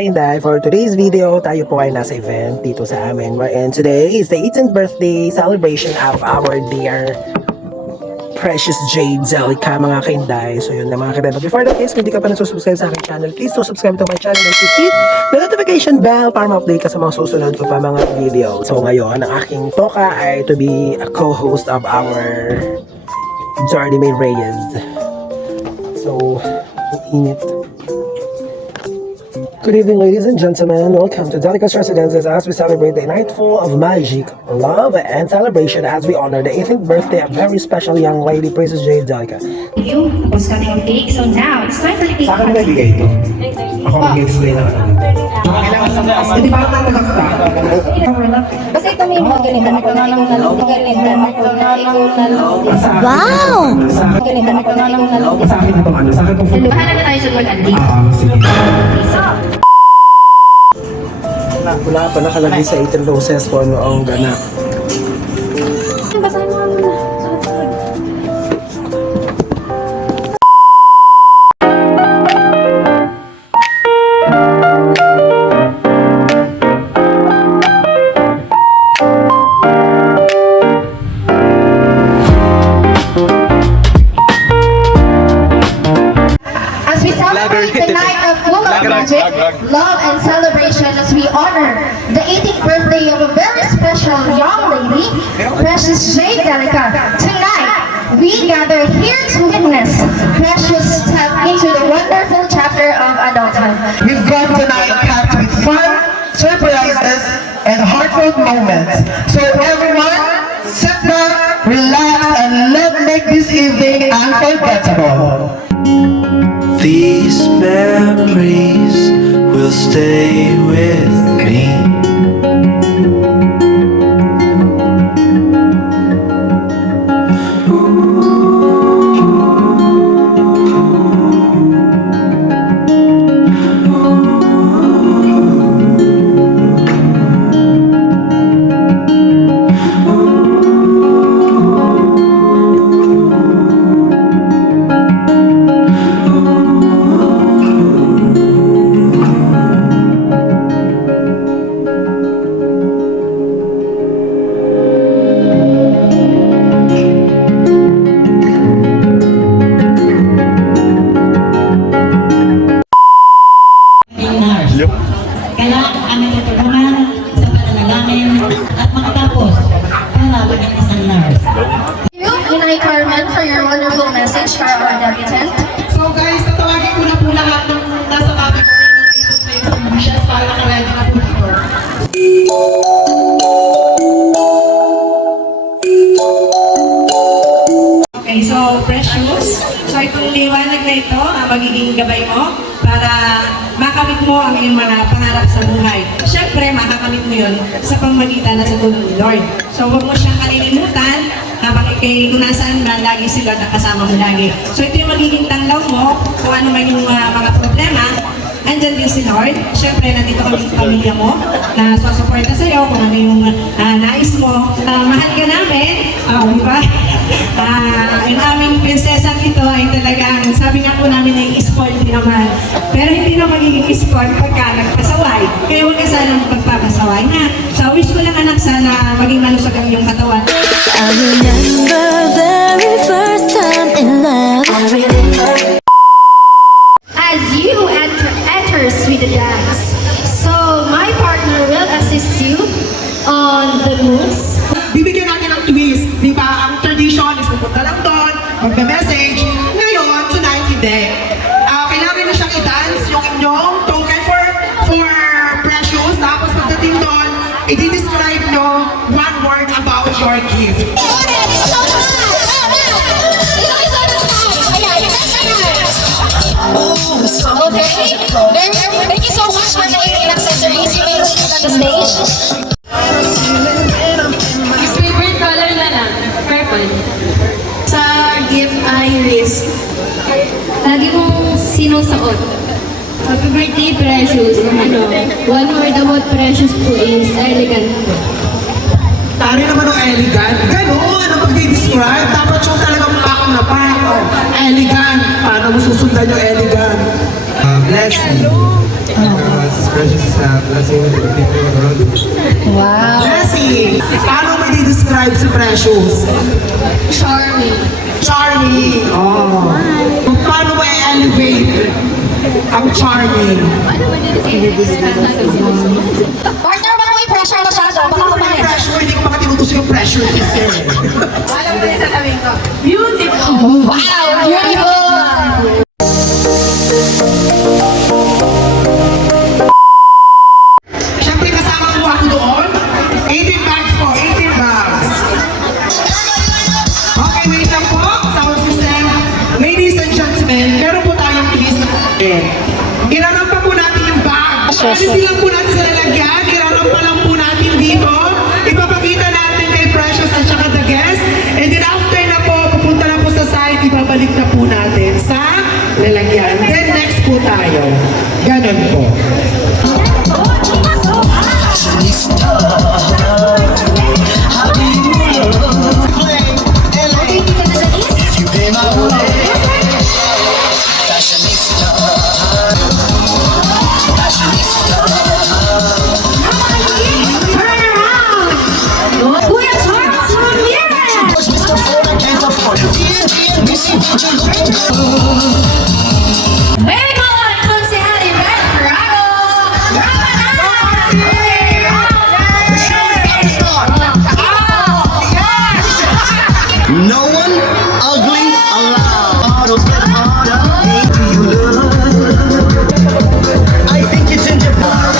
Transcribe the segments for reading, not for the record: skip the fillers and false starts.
kainday, for today's video, tayo po ay nasa event dito sa amin. And today is the 18th birthday celebration of our dear Precious Jade Zelica, mga kainday. So yun na mga kainday. But before that guys, kung hindi ka pa nasusubscribe sa aking channel, please subscribe to my channel and please hit the notification bell para ma-update ka sa mga susunod ko pa mga video. So ngayon, ang aking toka ay to be a co-host of our Jordy May Reyes. So, init. Good evening, ladies and gentlemen. Welcome to Delica's Residences as we celebrate a night full of magic, love, and celebration as we honor the 18th birthday of a very special young lady, Princess Jade Delica. You was cutting a cake, so now it's time for the cake. Sa akin nabigay ito. Ako mag-explain na ano. Hindi ba ako nakakita? Basta ito may mga ganito na ko na lang nalong. Ganito na ko na lang nalong. Wow! Ganito na ko na lang nalong. Sa akin itong ano. Sa akin itong food. Bahala na tayo sa pag-andi. Sige. Wala pa nakalagay sa 18 roses kung ano ang ganap. Basahin mo muna. As we celebrate the night of full of magic, love, and celebration as we honor the 18th birthday of a very special young lady, Precious Jade Delica. Tonight, we gather here to witness Precious step into the wonderful chapter of adulthood. We've gone tonight packed with fun, surprises, and heartfelt moments. So everyone, sit back, relax, and let's make this evening unforgettable. These memories will stay with me. Kaya ang natutunan sa pananalamin at makatapos para maging isang nurse. Thank you, Inay Carmen, for your wonderful message for our debutant. So guys, tatawagin ko na po lahat ng nasa topic ko ng face-to-face solutions para nakaready na po dito. Okay, so Precious, so itong liwanag na ito ang magiging gabay mo para makamit mo ang iyong mga pangarap sa buhay. Siyempre, makakamit mo yun sa pamamagitan na sa tulong ni Lord. So huwag mo siyang kalilimutan habang ikay kung nasaan ba, lagi si Lord ang kasama mo lagi. So ito yung magiging tanglaw mo kung ano man yung mga problema. Andyan din si Lord. Siyempre, nandito kami sa pamilya mo na susuporta sa'yo kung ano yung nais mo. Mahal ka namin. Di ba? Yung aming prinsesa ito ay talagang, sabi nga po namin ay spoiled din naman. Pero hindi na magiging spoiled pagka nagpasaway. Kaya huwag ka sana magpapasaway na. So, wish ko lang anak sana maging malusog ang iyong katawan. I remember very first time in love. I remember. As you enter with the dance, so my partner will assist you on the moves. Bibigyan natin ng twist, di ba? Ang tradition is pupunta lang doon, magbe-message. Ngayon, tonight, hindi. Kailangan na siyang i-dance yung inyong token for Precious. Tapos pagdating doon, i-describe nyo one word about your gift. Okay, thank you so much for making accessories. You may sit on the stage. Favorite color na purple. Sa gift ay wrist. Lagi mong sinusuot. Happy birthday, Precious. One word about Precious po is elegant po. Tari naman ng elegant. Ganon ang pag-describe. Dapat yung talagang pack na pack. Elegant. Paano mo susundan yung elegant? Bless me. Wow. Jessie, paano mo i-describe si Precious? Charming. Charming. Oh. Paano mo i-elevate ang charming? Partner, baka may pressure masyado. Baka Ano ba yung kumain. pressure? Hindi ko makatinutusok yung pressure. Beautiful. Wow, beautiful. Siyempre kasama mo ako doon. 18 bags po, 18 bags. Okay, wait lang po. Sound system. Ladies and gentlemen, meron po tayong twist na irarampa po natin yung bag. Alisilan po natin sa lalagyan. Irarampa lang po natin dito. Ipapakita natin kay Precious at saka the guest. And then after na po, pupunta na po sa side, ibabalik na po natin sa lalagyan. Then next po tayo. Ganon po. Very good, Consejal Ivette Brago. No one ugly allowed. Those get harder. Do you love? I think it's in Japan.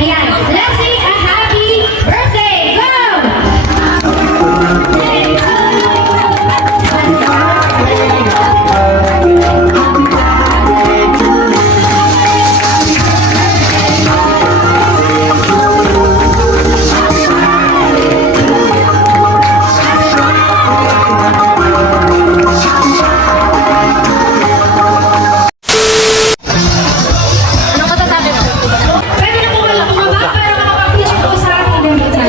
Ayan, let's sing a happy birthday. Go! Ano masasabi mo? Pwede na po wala bumaba para makapag-picture po sa akin ng minsan.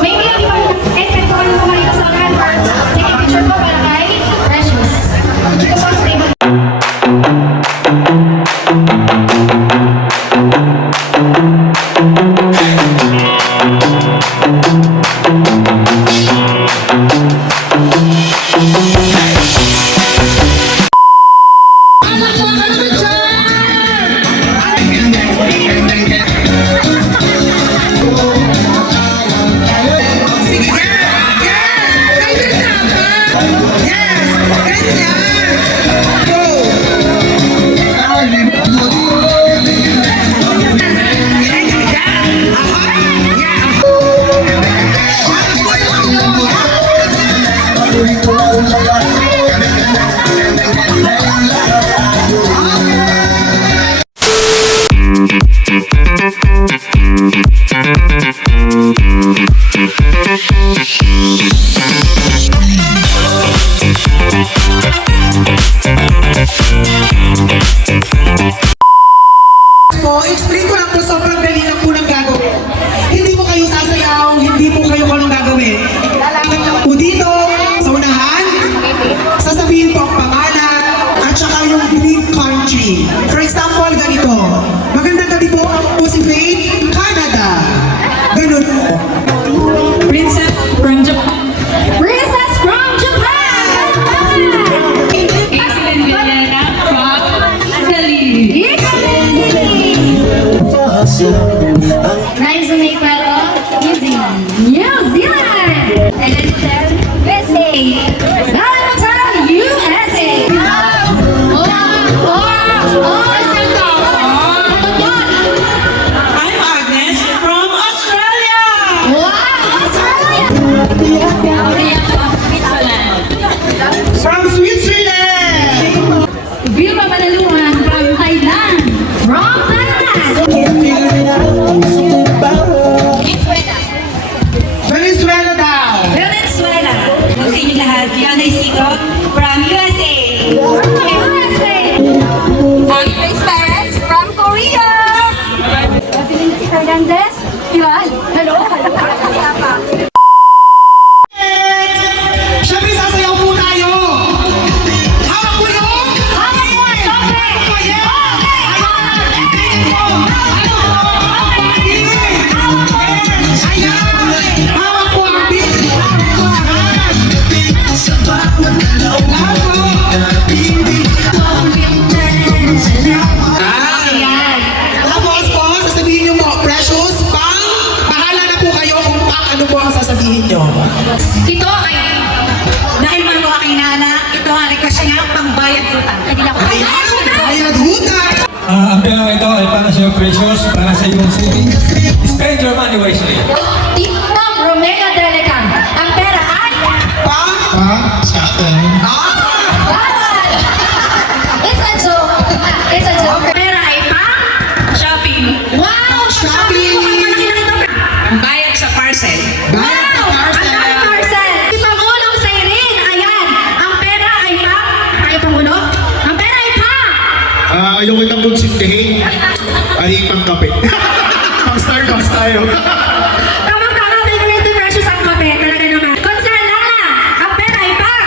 Maybe ang ipag-edit ko kayo mga ito sa akin. Take a picture po para kay Precious. Dito po sa table. Po, explain ko lang po, sobrang dali lang po ng gagawin. Hindi po kayo sasayaw, hindi po kayo kung anong gagawin. Po dito, sa unahan, sasabihin po ang pangalan, at saka yung dream country. For example, ganito. Magandang gabi po si Faith, Canada. Ganun po. Princess from Japan. Princess from Japan! Excellent Vienna from Italy. Raisa Mayquero, New Zealand. New Zealand! And then USA. Valentine, USA. I'm Agnes from Australia. Wow, Australia! From Switzerland! Vilma Manaluhan from Thailand. From Thailand! perang ito ay para sa iyo, Precious, para sa iyong savings. Spend your money wisely. Ma'am Romeo Deleca, ang pera ay... Bawal! It's a joke. It's a joke. Ang pera ay pang... Shopping. Wow! Shopping! Malaki na ito. Bayad sa parcel. Wow! Ang parcel! Pangulong sa Irene, ayan. Ang pera ay pang... Tayo Pangulo? Ang pera ay pang... Ayaw kitang konsintihin. Ay, pang kape. Pang Starbucks tayo. Tamang-tama, favorite ni Precious ang kape. Talaga naman. Concern lang na. Ang pera ay pang...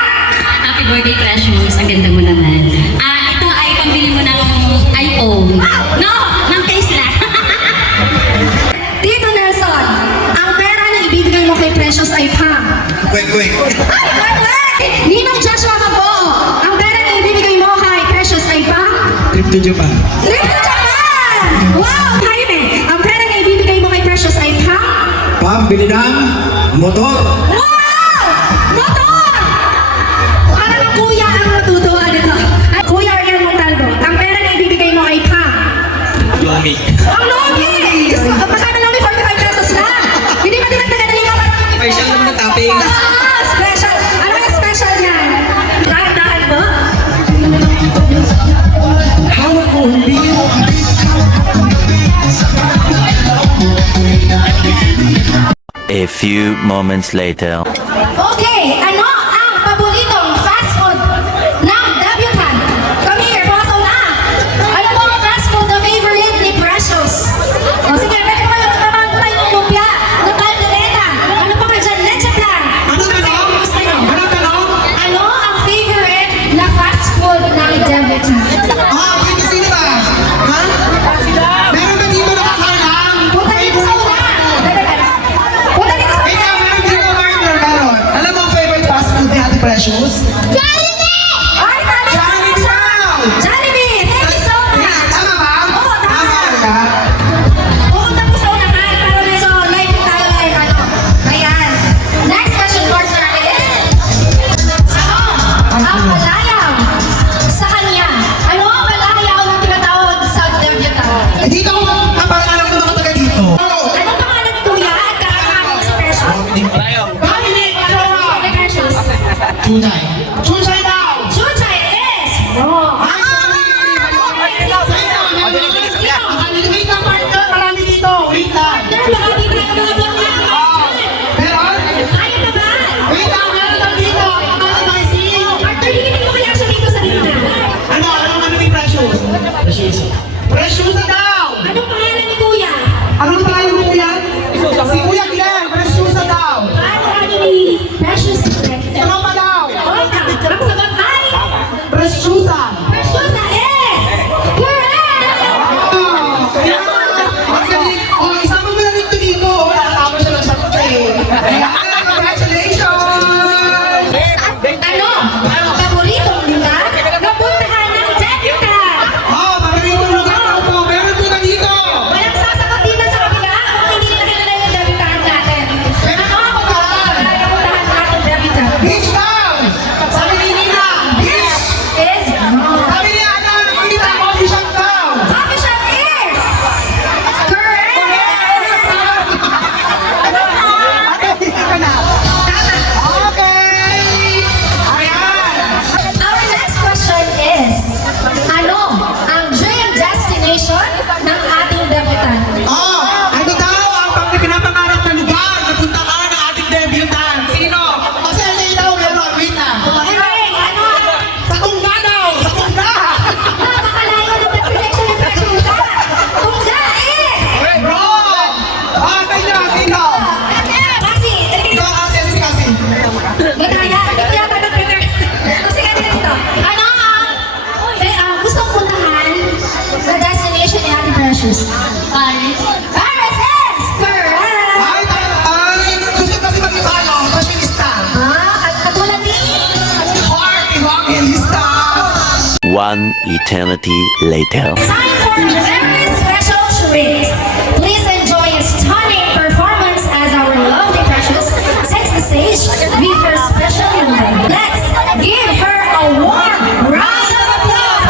Happy birthday, Precious. Ang ganda mo naman. Ito ay pambili mo ng iPhone. No! Ng case lang. Tito Nelson, ang pera na ibibigay mo kay Precious ay pang... Wait. Ninong Joshua Maboo, ang pera na ibibigay mo kay Precious ay pang... Trip to Japan. Trip to Japan! Wow! Jaime, ang pera na ibibigay mo kay Precious ay pang... Pambili ng motor. Wow! Motor! Para ng kuya ang natutuwa nito. At Kuya Ariel Montalvo, ang pera na ibibigay mo ay pang... Lumi. Ang logi! Magkano lang may 45 pesos lang? Hindi ba dinagdagan na lima? Special naman na topping. Special! Ano yung special yan? Dahan-dahan po? Hawak mo, hindi. A few moments later. Okay, ano ang paboritong fast food ng debutant? Come here, pumasok na! Ano po ang fast food na favorite ni Precious? O sige, pwede mo kayo magmamahal po tayo ng lumpia, ng caldereta. Ano po ka dyan? Leche plan. Ano tanong? Gusto nyo? Ano tanong? Ano ang favorite na fast food ng debutant? Okay, kasi ba? Ha? Meron ba dito nakakalam? Punta dito sa una! Punta dito sa Wait una! lang, meron dito partner, meron. Alam mo ang favorite fast food ni Ate Precious? Jollibee! Ay, tama! Jollibee daw! Jollibee! Thank you so much! Tama ba? Oo, tama. ka? Pupunta po sa unahan para medyo live tayo live ano. Ayan. Next question partner is ang palayaw sa kanya. Ano ang palayaw na tinatawag sa debutant? Eh, dito, ang parang alam mo mga taga dito. Anong pangalan ni Kuya at kakakakong si Precious? Dominic Joao! Precious. Chunay. Chunay daw! Chuchay is wrong. Ay, sorry! Wait lang, partner. Marami dito. Wait lang. Partner, baka di tayo mga vlog na. Meron? Ayaw na ba? Wait lang, meron lang dito. Ano ba si? Partner, hingin mo kaya siya dito sa gitna. Ano? Ano ni Precious? Precious na daw! Anong pangalan ni Kuya? Ano tayo mo kuya? Si Kuya Glenn, Precious na daw! Ano ni Precious? Ano pa daw? Ang sagot ay Precious! Precious na is correct! Kaya, ang galing. Oh, isama mo na rito dito. Nakatama siya ng sagot eh. Ayan, congratulations! Ano? Ang paboritong lugar na puntahan ng debutant? Oh, paborito lugar daw po. Meron po na dito. Walang sasagot dito sa kabila kung hindi nila kilala yung debutant natin. Ano ang paboritong lugar na puntahan natin debutant? Beach daw! Sabi ni Nina, beach! Is wrong. Sabi ni Ana, nakikita ko, beach daw! Coffee shop is correct! Okay! Ayan! Our next question is, ano ang dream destination ng ating debutant? Oh, ano daw ang pinapangarap na lugar na puntahan ng ating debutant? Sino? Kasi ano daw meron, wait na. Okay, ano ang Sa tungga daw! Sa tungga! napakalayo ng destination ng Preciousa? Tungga is... Wrong! Ah, sino? Sino? Kasi, Ikaw kasi, kasi. Mataya, hindi ko yata nag-prepare. Kasi nga dito. Ano ang gustong puntahan na destination ni Ate Precious? Paris. Paris is correct! Ay, gusto kasi maging ano, fashionista. At katulad ni... Or evangelista. One eternity later. Time for a very special treat. Please enjoy a stunning performance as our lovely Precious takes the stage with her special number. Let's give her a warm round of applause.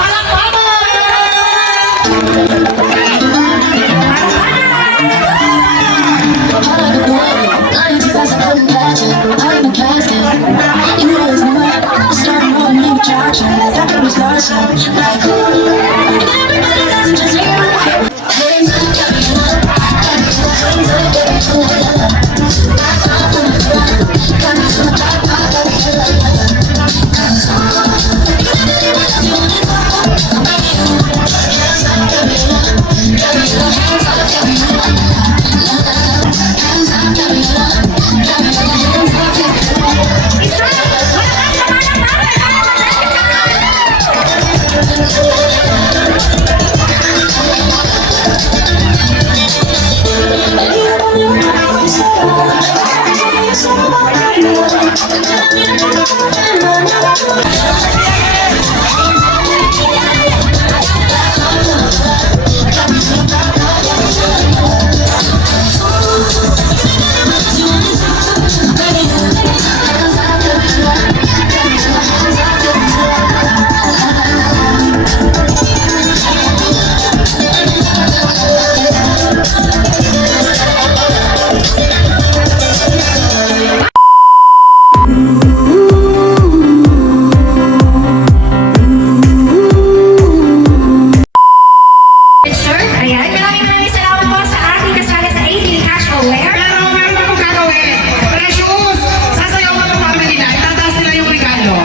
Sure. Ayan, maraming salamat po sa ating kasali sa 18 Cash Aware. Pero meron akong gagawin. Precious! Sasayaw ko ng family na. Itataas nila yung regalo.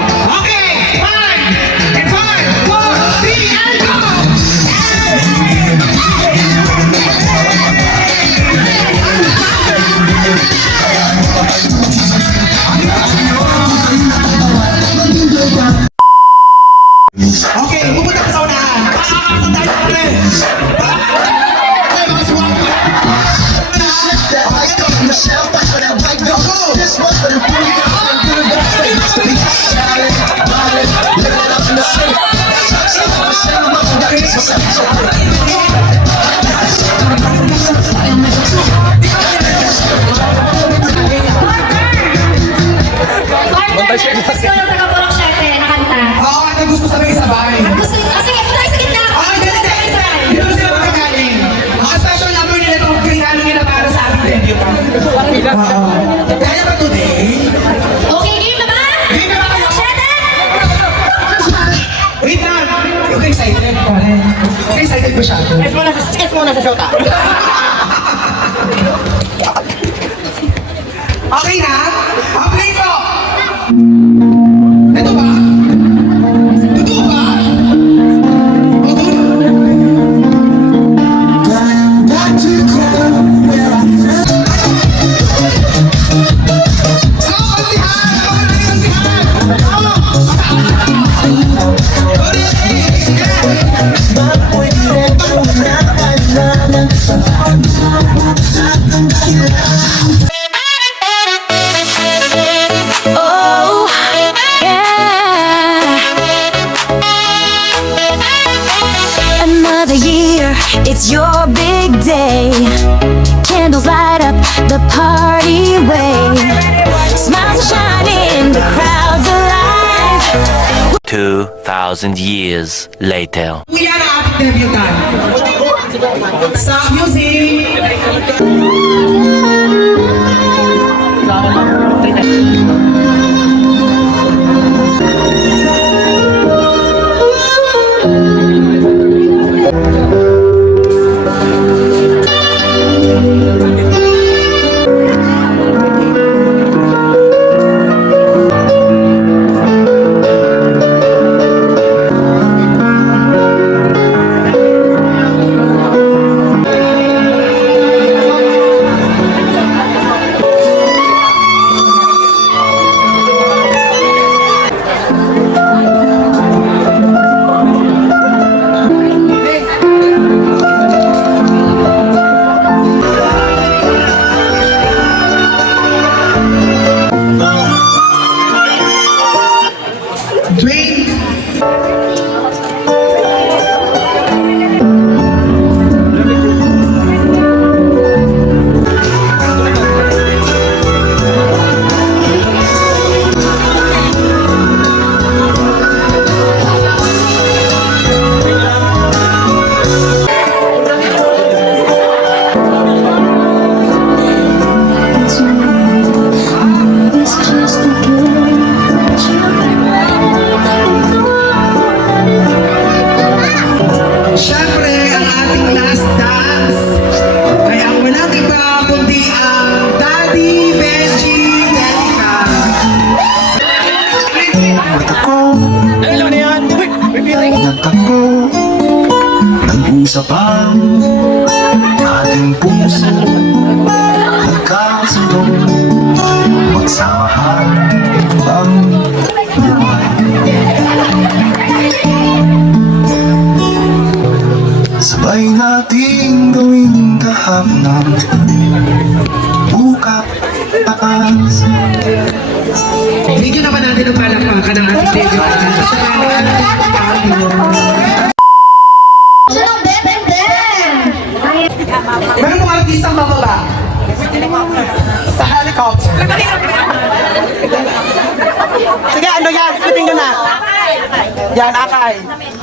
Okay! 5! And 5, 4, 3, and go! Okay, pupunta ka sa unahan. Pakakasan tayo ulit. Okay, mga swak. Gusto yung taga-Purok 7 na kanta. Oo, ano gusto sabay-sabay? Sige, punta kayo sa gitna. Okay, ganito. Dito sila magkagaling. Ang special number nila itong regalo nila para sa ating debut. Oo. Kaya ba today? Okay, game na ba? Game na ba kayo? Purok 7! Wait lang. Yung excited pa rin. Excited ba siya? Skip muna sa shota. Okay na? Play po! Ito ba? Totoo ba? O, Oh, yeah. Another year, it's your big day. Candles light up the party way. Smiles are shining, the crowd's alive. 2,000 years later. Kuya na ating debutant. Sa music! It's just a game. nagtakbo nag-usapan ating puso nagkasundo magsamahan ang buhay. Sabay nating gawing kahapon bukas. Bigyan naman natin ng palakpakan ng ating David. Meron mga artistang bababa. Sa helicopter. Sige, ano yan? Piting nyo na. Yan, akay.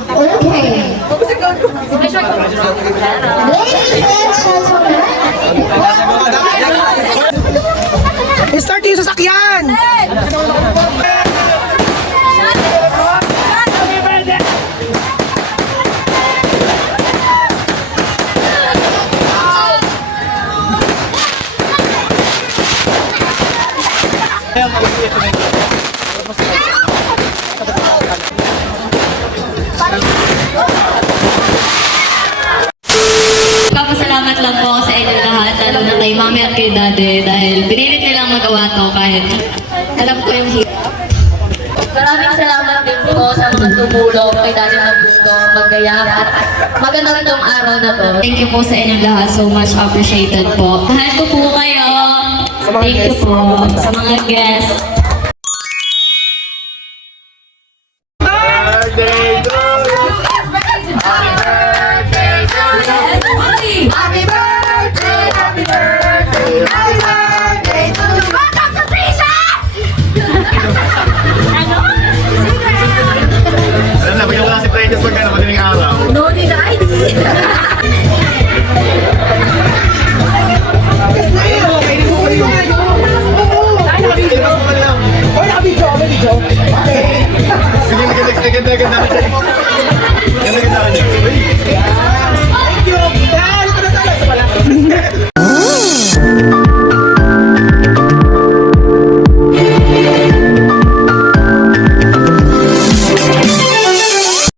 Okay. Ladies and gentlemen, Start yung sasakyan! Papasalamat lang po ako sa inyo lahat, lalo na kay mami at kay daddy dahil pinilit nilang magawa to kahit alam ko yung hirap. Maraming salamat din po sa mga tumulong kay Daddy Magundo, Magayam at maganda rin tong araw na to. Thank you po sa inyong lahat. So much appreciated po. Mahal ko po kayo. Thank you po sa mga guests. happy birthday, happy birthday, happy birthday to you. Welcome to Precious! Alam na, bigyan ko lang si Precious magkano madaling araw. No need ID. Sige, ganda. Ganda.